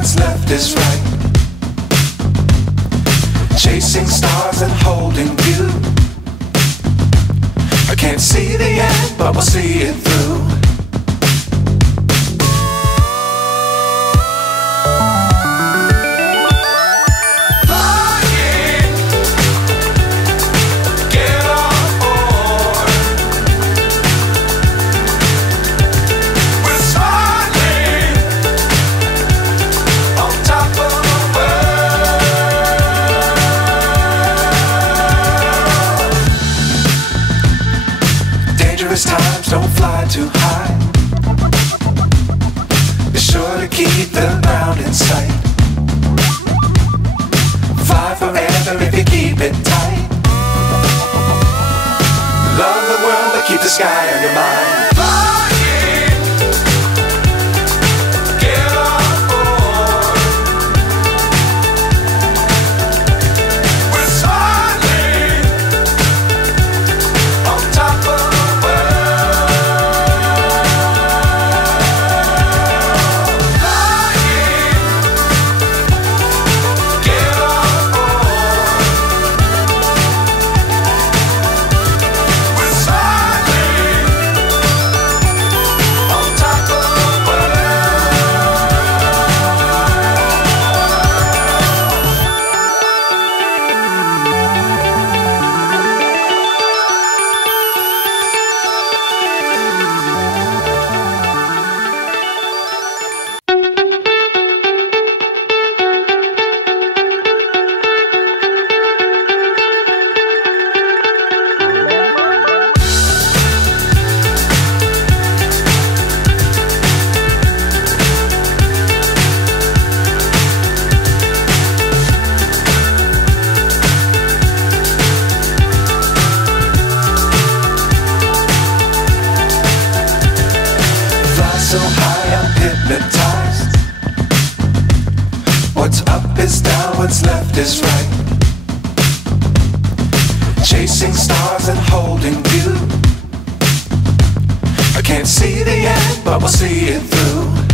what's left is right. Chasing stars and holding you. I can't see the end, but we'll see it through. Times don't fly too high. Be sure to keep the ground in sight. Fly forever if you keep it tight. Love the world but keep the sky on your mind. So high I'm hypnotized. What's up is down, what's left is right. Chasing stars and holding you. I can't see the end, but we'll see it through.